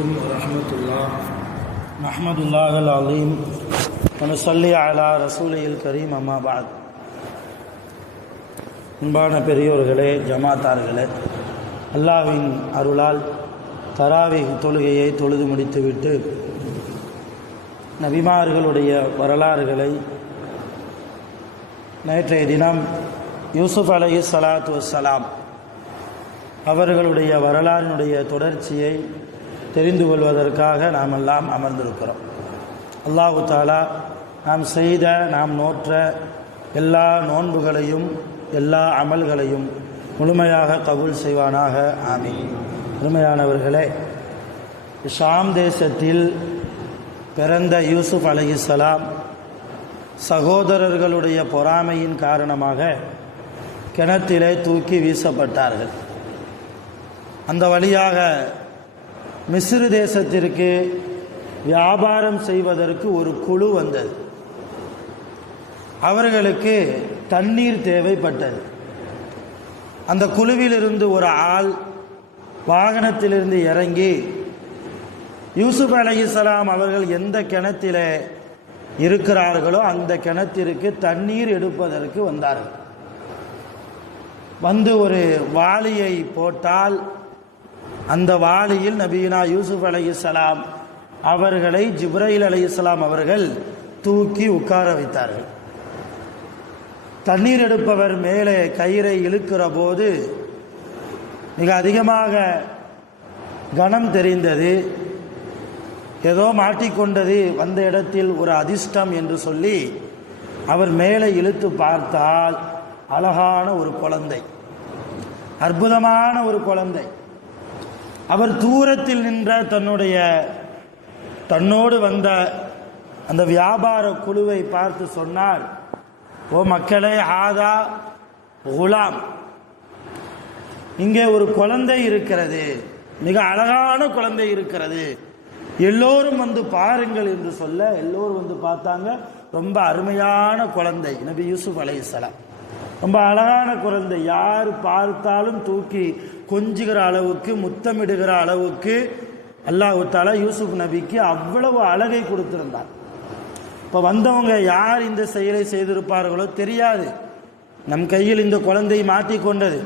عليكم ورحمة الله نحمد الله العظيم ونصلي على رسوله الكريم أما بعد. அன்பான பெரியோர்களே, ஜமாத்தார்களே, அல்லாஹ்வின் அருளால் தராவீஹ் தொழுகையை தொழுது முடித்துவிட்டு நபிமார்களுடைய வரலாறுகளை நேற்றைய தினம் யூசுப் அலைஹிஸ்ஸலாத்து வஸ்ஸலாம் அவர்களுடைய வரலாறினுடைய தொடர்ச்சியை தெரிந்து கொள்வதற்காக நாம் எல்லாம் அமர்ந்திருக்கிறோம். அல்லாஹு தாலா நாம் நோற்ற எல்லா நோன்புகளையும் எல்லா அமல்களையும் முழுமையாக கபூல் செய்வானாக. ஆமீன். அருமையானவர்களே, ஷாம் தேசத்தில் பிறந்த யூசுப் அலைஹிஸ்ஸலாம் சகோதரர்களுடைய பொறாமையின் காரணமாக கிணத்திலே தூக்கி வீசப்பட்டார்கள். அந்த வழியாக மிஸ்ர் தேசத்திற்கு வியாபாரம் செய்வதற்கு ஒரு குழு வந்தது. அவர்களுக்கு தண்ணீர் தேவைப்பட்டது. அந்த குழுவிலிருந்து ஒரு ஆள் வாகனத்திலிருந்து இறங்கி யூசுப் அலைஹிஸ்ஸலாம் அவர்கள் எந்த கிணத்திலே இருக்கிறார்களோ அந்த கிணத்திற்கு தண்ணீர் எடுப்பதற்கு வந்தார்கள். வந்து ஒரு வாளியை போட்டால் அந்த வாளியில் நபியினா யூசுப் அலைஹிஸ்ஸலாம் அவர்களை ஜிப்ரைல் அலைஹிஸ்ஸலாம் அவர்கள் தூக்கி உட்கார வைத்தார்கள். தண்ணீர் எடுப்பவர் மேலே கயிறை இழுக்கிற போது மிக அதிகமாக கனம் தெரிந்தது. ஏதோ மாட்டிக்கொண்டது வந்த இடத்தில் ஒரு அதிர்ஷ்டம் என்று சொல்லி அவர் மேலே இழுத்து பார்த்தால் அழகான ஒரு குழந்தை, அற்புதமான ஒரு குழந்தை. அவர் தூரத்தில் நின்ற தன்னோடு வந்த அந்த வியாபார குழுவை பார்த்து சொன்னார், ஓ மக்களே, ஆதா குலாம், இங்கே ஒரு குழந்தை இருக்கிறது, மிக அழகான குழந்தை இருக்கிறது, எல்லோரும் வந்து பாருங்கள் என்று சொல்ல எல்லோரும் வந்து பார்த்தாங்க. ரொம்ப அருமையான குழந்தை, நபி யூசுப் அலைஹிஸ்ஸலாம், ரொம்ப அழகான குழந்தை. யார் பார்த்தாலும் தூக்கி கொஞ்சுகிற அளவுக்கு, முத்தமிடுகிற அளவுக்கு அல்லாஹ் தஆலா யூசுப் நபிக்கு அவ்வளவு அழகை கொடுத்திருந்தார். இப்போ வந்தவங்க யார் இந்த செயலை செய்திருப்பார்களோ தெரியாது. நம் கையில் இந்த குழந்தை மாட்டிக்கொண்டது,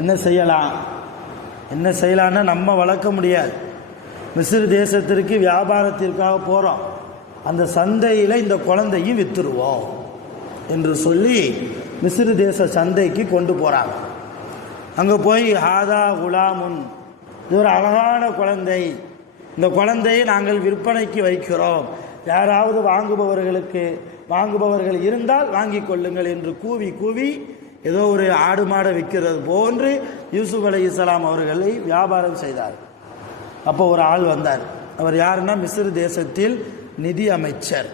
என்ன செய்யலாம்னா நம்ம வளர்க்க முடியாது. மிஸ்ர் தேசத்திற்கு வியாபாரத்திற்காக போகிறோம், அந்த சந்தையில் இந்த குழந்தையும் விற்றுருவோம் என்று சொல்லி மிஸ்ர் தேச சந்தைக்கு கொண்டு போகிறாங்க. அங்கே போய் ஹாதா குலாமுன், இது ஒரு அழகான குழந்தை, இந்த குழந்தையை நாங்கள் விற்பனைக்கு வைக்கிறோம், யாராவது வாங்குபவர்கள் இருந்தால் வாங்கி கொள்ளுங்கள் என்று கூவி ஏதோ ஒரு ஆடு மாடை விற்கிறது போன்று யூசுப் அலைஹிஸ்ஸலாம் அவர்களை வியாபாரம் செய்தார். அப்போ ஒரு ஆள் வந்தார். அவர் யாருன்னா மிஸ்ர் தேசத்தில் நிதி அமைச்சர்,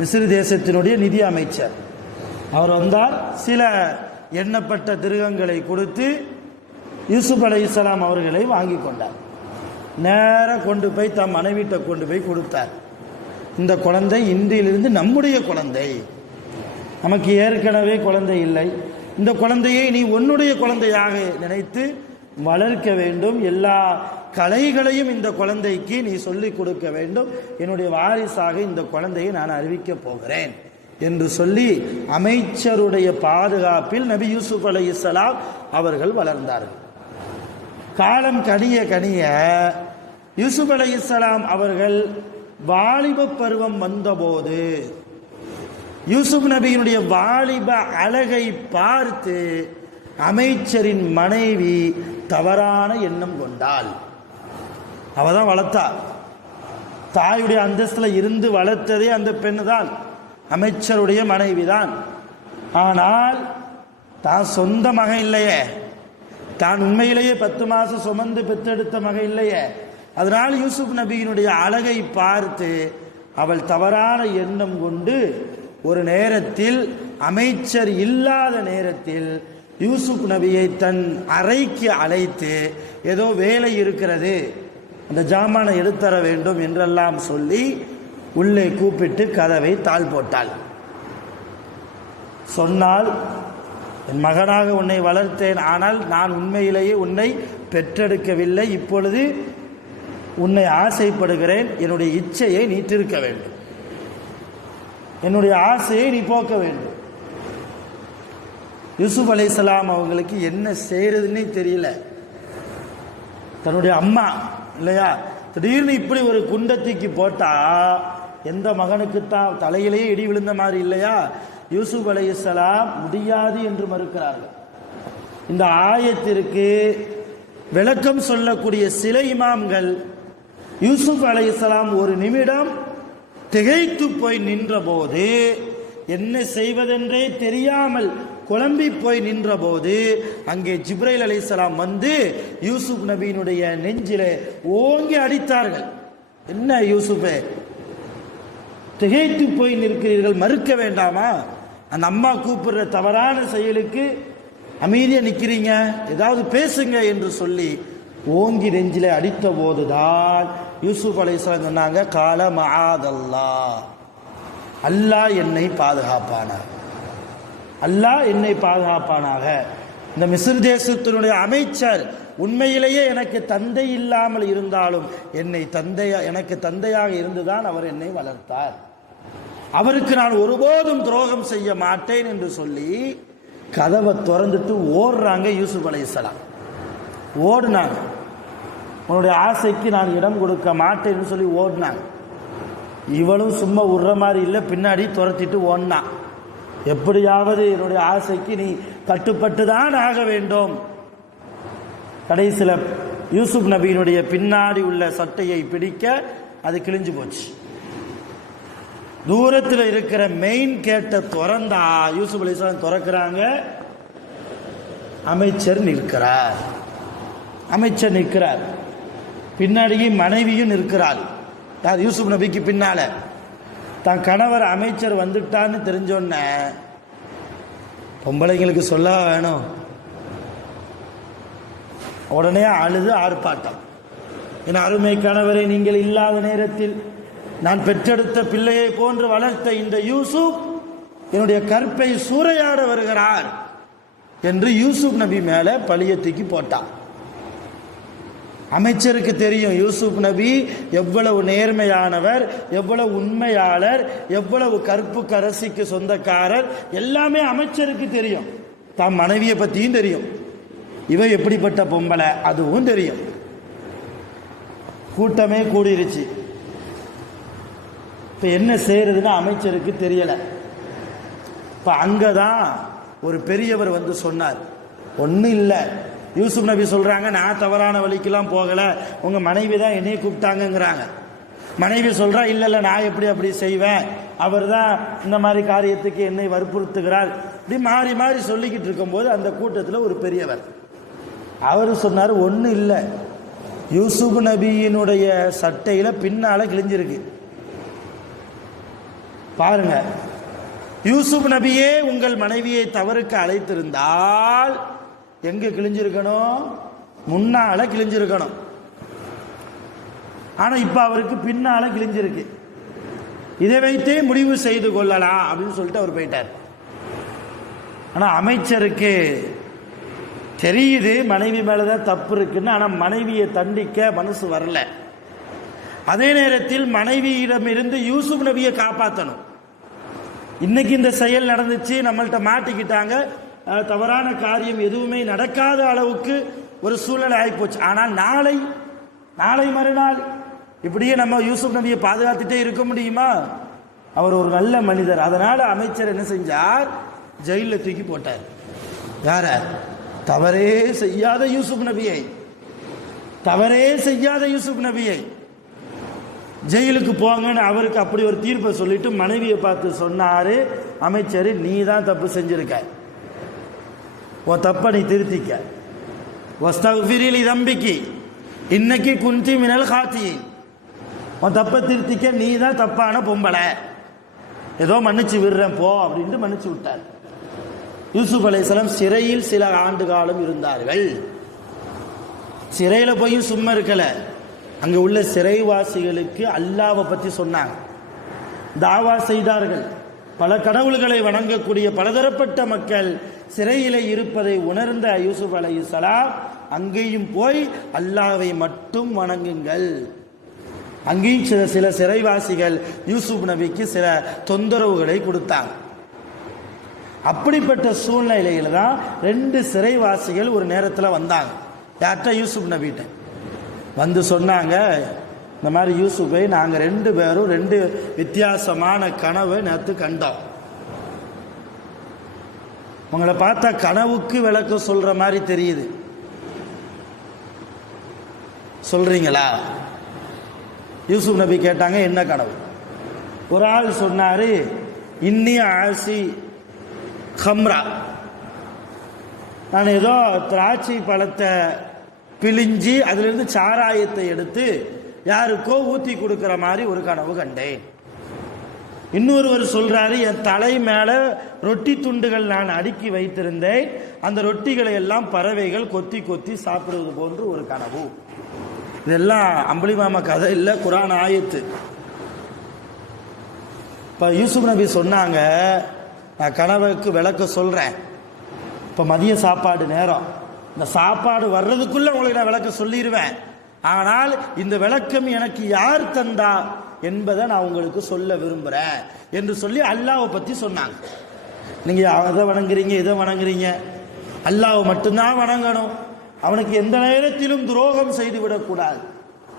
மிஸ்ர் தேசத்தினுடைய நிதி அமைச்சர். அவர் வந்தால் சில எண்ணப்பட்ட திருகங்களை கொடுத்து யூசுப் அலைஹிஸ்ஸலாம் அவர்களை வாங்கி கொண்டார். நேராக கொண்டு போய் தம் மனைவிட்ட கொண்டு போய் கொடுத்தார். இந்த குழந்தை இன்றிலிருந்து நம்முடைய குழந்தை, நமக்கு ஏற்கனவே குழந்தை இல்லை, இந்த குழந்தையை நீ உன்னுடைய குழந்தையாக நினைத்து வளர்க்க வேண்டும், எல்லா கலைகளையும் இந்த குழந்தைக்கு நீ சொல்லிக் கொடுக்க வேண்டும், என்னுடைய வாரிசாக இந்த குழந்தையை நான் அறிவிக்கப் போகிறேன் என்று சொல்லி அமைச்சருடைய பாதுகாப்பில் நபி யூசுப் அலைஹிஸ்ஸலாம் அவர்கள் வளர்ந்தார்கள். காலம் கனிய யூசுப் அலைஹிஸ்ஸலாம் அவர்கள் வாலிப பருவம் வந்தபோது யூசுப் நபியினுடைய வாலிப அழகை பார்த்து அமைச்சரின் மனைவி தவறான எண்ணம் கொண்டாள். அவதான் வளர்த்தா, தாயுடைய அந்தஸ்தில் இருந்து வளர்த்ததே அந்த பெண்ணு தான், அமைச்சருடைய மனைவி தான். ஆனால் தான் சொந்த மகன் இல்லையே, தான் உண்மையிலேயே 10 மாதம் சுமந்து பெற்றெடுத்த மகன் இல்லையே. அதனால் யூசுப் நபியினுடைய அழகை பார்த்து அவள் தவறான எண்ணம் கொண்டு ஒரு நேரத்தில், அமைச்சர் இல்லாத நேரத்தில் யூசுப் நபியை தன் அறைக்கு அழைத்து ஏதோ வேலை இருக்கிறது, அந்த ஜாமானை எடுத்தர வேண்டும் என்றெல்லாம் சொல்லி உள்ளே கூப்பிட்டு கதவை தாழ் போட்டாள். சொன்னால், என் மகனாக உன்னை வளர்த்தேன், ஆனால் நான் உண்மையிலேயே உன்னை பெற்றெடுக்கவில்லை, இப்பொழுது உன்னை ஆசைப்படுகிறேன், என்னுடைய இச்சையை நீ தீர்க்க வேண்டும், என்னுடைய ஆசையை நீ போக்க வேண்டும். யூசுப் அலைஹிஸ்ஸலாம் அவங்களுக்கு என்ன செய்யறதுன்னே தெரியல. தன்னுடைய அம்மா இல்லையா, திடீர்னு இப்படி ஒரு குண்டத்திக்கு போட்டா எந்த மகனுக்குத்தான் தலையிலேயே இடி விழுந்த மாதிரி இல்லையா? யூசுப் அலைஹிஸ்ஸலாம் முடியாது என்று மறுக்கிறார்கள். இந்த ஆயத்திற்கு விளக்கம் சொல்லக்கூடிய சில இமாம்கள் யூசுப் அலைஹிஸ்ஸலாம் ஒரு நிமிடம் திகைத்து போய் நின்ற போது, என்ன செய்வதென்றே தெரியாமல் குழம்பி போய் நின்ற போது அங்கே ஜிப்ரைல் அலைஹிஸ்ஸலாம் வந்து யூசுப் நபியினுடைய நெஞ்சிலே ஓங்கி அடித்தார்கள். என்ன யூசுஃபே, திகைத்து போய் நிற்கிறீர்கள், மறுக்க வேண்டாமா? அந்த அம்மா கூப்பிடுற தவறான செயலுக்கு அமைதியா நிற்கிறீங்க, ஏதாவது பேசுங்க என்று சொல்லி ஓங்கி நெஞ்சிலே அடித்த போதுதான் யூசுப் அலைஹிஸ்ஸலாம் சொன்னாங்க, கால மஆதல்லாஹ், அல்லாஹ் என்னை பாதுகாப்பானாக, அல்லாஹ் என்னை பாதுகாப்பானாக. இந்த மிஸ்ர் தேசத்தினுடைய அமைச்சர் உண்மையிலேயே எனக்கு தந்தை இல்லாமல் இருந்தாலும் எனக்கு தந்தையாக இருந்துதான் அவர் என்னை வளர்த்தார், அவருக்கு நான் ஒருபோதும் துரோகம் செய்ய மாட்டேன் என்று சொல்லி கதவை திறந்துட்டு ஓடுறாங்க யூசுப் அலைஹிஸ்ஸலாம். ஓடுனாங்க, உன்னுடைய ஆசைக்கு நான் இடம் கொடுக்க மாட்டேன்னு சொல்லி ஓடினாங்க. இவளும் சும்மா விடுற மாதிரி இல்லை, பின்னாடி துரத்திட்டு ஓடினான். எப்படியாவது என்னுடைய ஆசைக்கு நீ கட்டுப்பட்டு தான் ஆக வேண்டும். கடைசியில் யூசுப் நபியினுடைய பின்னாடி உள்ள சட்டையை பிடிக்க அது கிழிஞ்சு போச்சு. தூரத்தில் இருக்கிற மெயின் கேட்டை திறந்தா யூசுப் அலைஹிஸ்ஸலாம் திறக்கிறாங்க, அமைச்சர் நிற்கிறார். அமைச்சர் நிற்கிறார், பின்னாடியே மனைவியும் நிற்கிறாள். யார்? யூசுப் நபிக்கு பின்னால. தான் கணவர் அமைச்சர் வந்துட்டான்னு தெரிஞ்சோன்ன பொம்பளைங்களுக்கு சொல்ல வேணும், உடனே அழுது ஆர்ப்பாட்டம். என் அருமை கணவரை நீங்கள் இல்லாத நேரத்தில் நான் பெற்றெடுத்த பிள்ளையை போன்று வளர்த்த இந்த யூசுப் என்னுடைய கற்பை சூறையாட வருகிறார் என்று யூசுப் நபி மேல பழிய தூக்கி போட்டான். அமைச்சருக்கு தெரியும் யூசுப் நபி எவ்வளவு நேர்மையானவர், எவ்வளவு உண்மையாளர், எவ்வளவு கற்பு கரசிக்கு சொந்தக்காரர், எல்லாமே அமைச்சருக்கு தெரியும். தான் மனைவியை பற்றியும் தெரியும், இவ எப்படிப்பட்ட பொம்பளை அதுவும் தெரியும். கூட்டமே கூடிருச்சு. இப்போ என்ன செய்யறதுன்னு அமைச்சருக்கு தெரியலை. இப்போ அங்கே தான் ஒரு பெரியவர் வந்து சொன்னார், ஒன்றும் இல்லை, யூசுப் நபி சொல்கிறாங்க, நான் தவறான வழிக்கெல்லாம் போகலை, உங்கள் மனைவி தான் என்னையை கூப்பிட்டாங்கங்கிறாங்க. மனைவி சொல்கிறா, இல்லை இல்லை நான் எப்படி அப்படி செய்வேன், அவர் தான் இந்த மாதிரி காரியத்துக்கு என்னை வற்புறுத்துகிறார். இப்படி மாறி மாறி சொல்லிக்கிட்டு இருக்கும்போது அந்த கூட்டத்தில் ஒரு பெரியவர் அவர் சொன்னார், ஒன்றும் இல்லை, யூசுப் நபியினுடைய சட்டையில் பின்னால் கிழிஞ்சிருக்கு பாருங்க. யூசுப் நபியே உங்கள் மனைவியை தவறுக்கு அழைத்திருந்தால் எங்க கிழிஞ்சிருக்கணும்? முன்னால கிழிஞ்சிருக்கணும். ஆனா இப்ப அவருக்கு பின்னால கிழிஞ்சிருக்கு. இதை வைத்தே முடிவு செய்து கொள்ளலாம் அப்படின்னு சொல்லிட்டு அவர் போயிட்டார். ஆனா அமைச்சருக்கு தெரியுது மனைவி மேலதான் தப்பு இருக்குன்னு, ஆனா மனைவியை தண்டிக்க மனசு வரல. அதே நேரத்தில் மனைவியிடமிருந்து யூசுப் நபியை காப்பாற்றணும். இன்னைக்கு இந்த செயல் நடந்துச்சு, நம்மள்கிட்ட மாட்டிக்கிட்டாங்க, தவறான காரியம் எதுவுமே நடக்காத அளவுக்கு ஒரு சூழ்நிலை ஆகிப்போச்சு. ஆனால் நாளை மறுநாள் இப்படியே நம்ம யூசுப் நபியை பாதுகாத்துட்டே இருக்க முடியுமா? அவர் ஒரு நல்ல மனிதர். அதனால அமைச்சர் என்ன செஞ்சார்? ஜெயிலில் தூக்கி போட்டார். யார? தவறே செய்யாத யூசுப் நபியை ஜெயிலுக்கு போங்கன்னு அவருக்கு அப்படி ஒரு தீர்ப்பை சொல்லிட்டு மனைவியை பார்த்து சொன்னாரு, அமைச்சர் நீ தான் தப்பு செஞ்சிருக்க, உன் தப்ப நீ திருத்திக்க, வஸ்தக்ஃபிரி தம்பிக்கு இன்னைக்கு குந்தி மினல் காத்தியின், உன் தப்பை திருத்திக்க, நீ தான் தப்பான பொம்பளை, ஏதோ மன்னிச்சு விடுறேன் போ அப்படின்ட்டு மன்னிச்சு விட்டார். யூசுப் அலைஹிஸ்ஸலாம் சிறையில் சில ஆண்டு காலம் இருந்தார்கள். சிறையில் போய் சும்மா இருக்கல, அங்கே உள்ள சிறைவாசிகளுக்கு அல்லாஹ்வை பற்றி சொன்னாங்க, தாவா செய்தார்கள். பல கடவுள்களை வணங்கக்கூடிய பலதரப்பட்ட மக்கள் சிறையிலே இருப்பதை உணர்ந்த யூசுப் அலைஹிஸ்ஸலாம் அங்கேயும் போய் அல்லாஹ்வை மட்டும் வணங்குங்கள், அங்கேயும் சில சிறைவாசிகள் யூசுப் நபிக்கு சில தொந்தரவுகளை கொடுத்தாங்க. அப்படிப்பட்ட சூழ்நிலையில தான் 2 சிறைவாசிகள் ஒரு நேரத்தில் வந்தாங்க. யார்கிட்ட? யூசுப் நபிகிட்ட வந்து சொன்னாங்க, இந்த மாதிரி யூசுஃபை நாங்கள் 2 பேரும் 2 வித்தியாசமான கனவை நேற்று கண்டோம். உங்களை பார்த்தா கனவுக்கு விளக்கம் சொல்ற மாதிரி தெரியுது, சொல்றீங்களா? யூசுப் நபி கேட்டாங்க, என்ன கனவு? ஒரு ஆள் சொன்னாரு, இன்னி ஆசி ஹம்ரா, நான் ஏதோ திராட்சை பழத்தை பிழிஞ்சி அதிலிருந்து சாராயத்தை எடுத்து யாருக்கோ ஊத்தி கொடுக்கிற மாதிரி ஒரு கனவு கண்டேன். இன்னொருவர் சொல்றாரு, என் தலை மேல ரொட்டி துண்டுகள் நான் அடுக்கி வைத்திருந்தேன், அந்த ரொட்டிகளை எல்லாம் பறவைகள் கொத்தி கொத்தி சாப்பிடுவது போன்று ஒரு கனவு. இதெல்லாம் அம்புலி மாமா கதை இல்லை, குரான் ஆயத்து. இப்ப யூசுப் நபி சொன்னாங்க, நான் கனவுக்கு விளக்க சொல்றேன், இப்ப மதிய சாப்பாடு நேரம், இந்த சாப்பாடு வர்றதுக்குள்ள உங்களுக்கு நான் விளக்க சொல்லிடுவேன், ஆனால் இந்த விளக்கம் எனக்கு யார் தந்தா என்பதை நான் உங்களுக்கு சொல்ல விரும்புகிறேன் என்று சொல்லி அல்லாஹ்வை பற்றி சொன்னாங்க. நீங்கள் அதை வணங்குறீங்க, இதை வணங்குறீங்க, அல்லாஹ்வை மட்டும்தான் வணங்கணும், அவனுக்கு எந்த நேரத்திலும் துரோகம் செய்து விடக்கூடாது,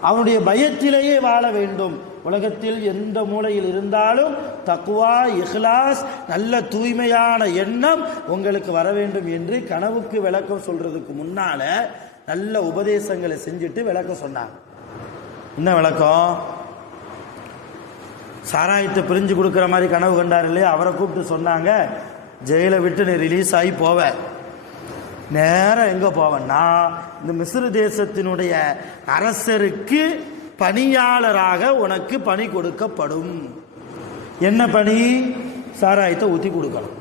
அவனுடைய பயத்திலேயே வாழ வேண்டும், உலகத்தில் எந்த மூலையில் இருந்தாலும் தக்வா, இஹ்லாஸ், நல்ல தூய்மையான எண்ணம் உங்களுக்கு வர வேண்டும் என்று கனவுக்கு விளக்கம் சொல்றதுக்கு முன்னால நல்ல உபதேசங்களை செஞ்சுட்டு விளக்கம் சொன்னாங்க. என்ன விளக்கம்? சாராயத்தை பிரிஞ்சு கொடுக்குற மாதிரி கனவு கண்டார் இல்லையா, அவரை கூப்பிட்டு சொன்னாங்க, ஜெயிலை விட்டு நீ ரிலீஸ் ஆகி போவ, நேரம் எங்க போவன்னா இந்த மிஸ்ர் தேசத்தினுடைய அரசருக்கு பணியாளராக உனக்கு பணி கொடுக்கப்படும். என்ன பணி? சாராயத்தை ஊற்றி கொடுக்கணும்.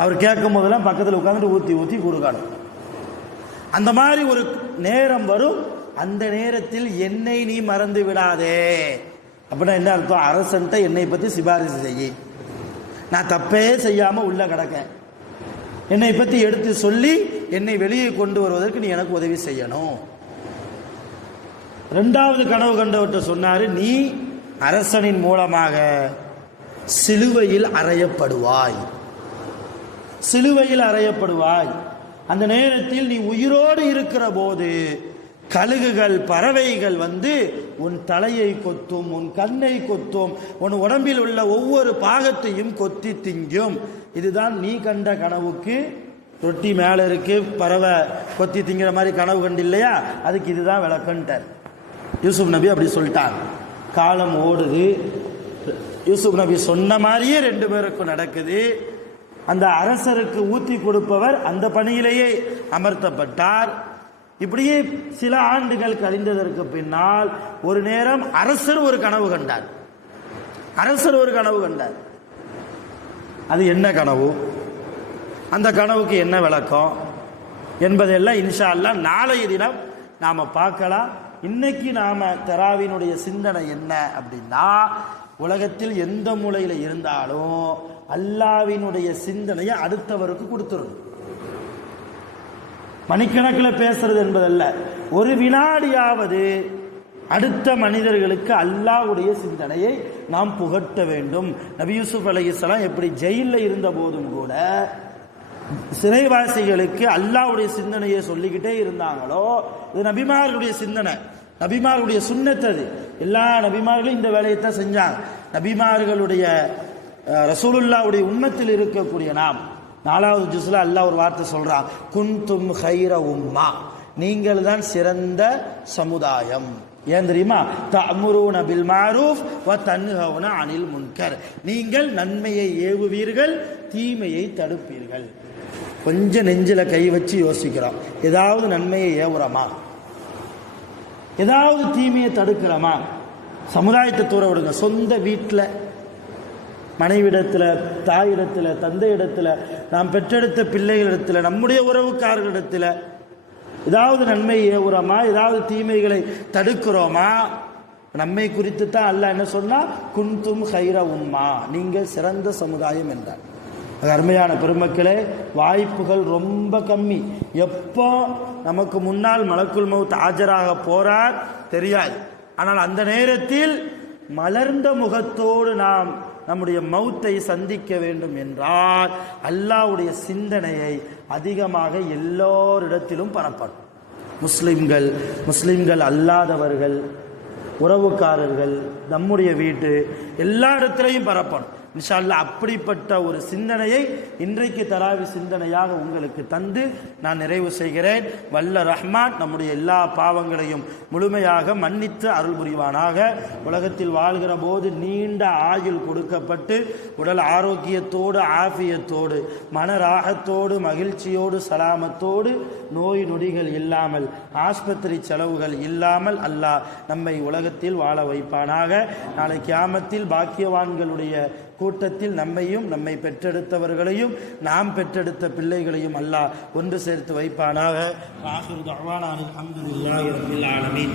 அவர் கேட்கும் போதெல்லாம் பக்கத்தில் உட்காந்துட்டு ஊற்றி ஊற்றி கொடுக்கணும். அந்த மாதிரி ஒரு நேரம் வரும், அந்த நேரத்தில் என்னை நீ மறந்து விடாதே. அப்படின்னா என்ன அர்த்தம்? அரசன்ட்ட என்னை பற்றி சிபாரிசு செய்ய, நான் தப்பே செய்யாம உள்ள கிடக்க, என்னை பற்றி எடுத்து சொல்லி என்னை வெளியே கொண்டு வருவதற்கு நீ எனக்கு உதவி செய்யணும். 2வது கனவு கண்டவர்கிட்ட சொன்னாரு, நீ அரசனின் மூலமாக சிலுவையில் அறையப்படுவாய், சிலுவையில் அறையப்படுவாய். அந்த நேரத்தில் நீ உயிரோடு இருக்கிற போது கழுகுகள், பறவைகள் வந்து உன் தலையை கொத்தும், உன் கண்ணை கொத்தும், உன் உடம்பில் உள்ள ஒவ்வொரு பாகத்தையும் கொத்தி திங்கும். இதுதான் நீ கண்ட கனவுக்கு. ரொட்டி மேலே இருக்கு, பறவை கொத்தி திங்கிற மாதிரி கனவு கண்டு இல்லையா, அதுக்கு இதுதான் விளக்கன்ட்டார். யூசுப் நபி அப்படி சொல்லிட்டாங்க. காலம் ஓடுது, யூசுப் நபி சொன்ன மாதிரியே 2 பேருக்கும் நடக்குது. அந்த அரசருக்கு ஊத்தி கொடுப்பவர் அந்த பணியிலேயே அமர்த்தப்பட்டார். இப்படியே சில ஆண்டுகள் கழிந்ததற்கு பின்னால் ஒரு நேரம் அரசர் ஒரு கனவு கண்டார். அரசர் ஒரு கனவு கண்டார். அது என்ன கனவு, அந்த கனவுக்கு என்ன விளக்கம் என்பதெல்லாம் இன்ஷா அல்லாஹ் நாளைய தினம் நாம பார்க்கலாம். இன்னைக்கு நாம தராவினுடைய சிந்தனை என்ன அப்படின்னா, உலகத்தில் எந்த மூலையில் இருந்தாலும் அல்லாஹ்வினுடைய சிந்தனையை அடுத்தவருக்கு கொடுத்துரும். மணிக்கணக்கில் பேசுறது என்பதல்ல, ஒரு வினாடியாவது அடுத்த மனிதர்களுக்கு அல்லாஹ்வுடைய சிந்தனையை நாம் புகட்ட வேண்டும். நபி யூசுப் அலைஹிஸ்ஸலாம் எப்படி ஜெயிலில் இருந்த போதும் கூட சிறைவாசிகளுக்கு அல்லாஹ்வுடைய சிந்தனையை சொல்லிக்கிட்டே இருந்தாங்களோ, இது நபிமார்களுடைய சிந்தனை, நபிமார்களுடைய சுன்னத். அது எல்லா நபிமார்களும் இந்த வேலையைத்தான் செஞ்சாங்க. நபிமார்களுடைய ரசூலுல்லாஹ்வுடைய உம்மத்தில் இருக்கக்கூடிய நாம் 4வது ஜுஸ்ல அல்லாஹ் ஒரு வார்த்தை சொல்றான், குன்தும் ஹைர உம்மா, நீங்கள் தான் சிறந்த சமுதாயம். ஏன் தெரியுமா? தஅமுருன பில் மஅரூஃப் வ தன்ஹவுன அனில் முன்கர், நீங்கள் நன்மையை ஏவுவீர்கள், தீமையை தடுப்பீர்கள். கொஞ்சம் நெஞ்சில கை வச்சு யோசிக்கிறோம், ஏதாவது நன்மையை ஏவுறோமா, ஏதாவது தீமையை தடுக்கிறோமா? சமுதாயத்தை தூர விடுங்க, சொந்த வீட்டில் மனைவிடத்தில், தாயிடத்தில், தந்தையிடத்தில், நாம் பெற்றெடுத்த பிள்ளைகளிடத்தில், நம்முடைய உறவுக்காரர்களிடத்தில் ஏதாவது நன்மை ஏவுறோமா, ஏதாவது தீமைகளை தடுக்கிறோமா? நம்மை குறித்து தான் அல்லாஹ் என்ன சொன்னா, குன்தும் ஹைர உம்மா, நீங்கள் சிறந்த சமுதாயம் என்றார். அருமையான பெருமக்களே, வாய்ப்புகள் ரொம்ப கம்மி. எப்போ நமக்கு முன்னால் மலக்குல் மௌத் ஆஜராக போறார் தெரியாது. ஆனால் அந்த நேரத்தில் மலர்ந்த முகத்தோடு நாம் நம்முடைய மௌத்தை சந்திக்க வேண்டும் என்றால் அல்லாஹ்வுடைய சிந்தனையை அதிகமாக எல்லோரிடத்திலும் பரப்பணும். முஸ்லிம்கள் அல்லாதவர்கள், உறவுக்காரர்கள், நம்முடைய வீட்டு எல்லா இடத்திலையும் பரப்பணும். இன்ஷா அல்லாஹ் அப்படிப்பட்ட ஒரு சிந்தனையை இன்றைக்கு தராவி சிந்தனையாக உங்களுக்கு தந்து நான் நிறைவு செய்கிறேன். வல்ல ரஹ்மான் நம்முடைய எல்லா பாவங்களையும் முழுமையாக மன்னித்து அருள் புரிவானாக. உலகத்தில் வாழ்கிற போது நீண்ட ஆயுள் கொடுக்கப்பட்டு உடல் ஆரோக்கியத்தோடு, ஆஃபியத்தோடு, மனராகத்தோடு, மகிழ்ச்சியோடு, சலாமத்தோடு, நோய் நொடிகள் இல்லாமல், ஆஸ்பத்திரி செலவுகள் இல்லாமல் அல்லாஹ் நம்மை உலகத்தில் வாழ வைப்பானாக. நாளை கியாமத்தில் பாக்கியவான்களுடைய கூட்டத்தில் நம்மையும் நம்மை பெற்றெடுத்தவர்களையும் நாம் பெற்றெடுத்த பிள்ளைகளையும் அல்லாஹ் ஒன்று சேர்த்து வைப்பானாக. ஆகிரு தஅவானா அல்ஹம்துலில்லாஹி ரப்பில் ஆலமீன்.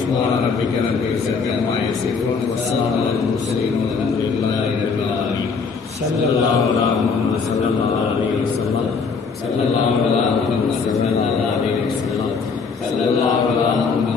سبحان ربك رب العزة عما يصفون والسلام على المرسلين والحمد لله رب العالمين. صلى الله على محمد صلى الله عليه وسلم. صلى الله على محمد صلى الله عليه وسلم. صلى الله على محمد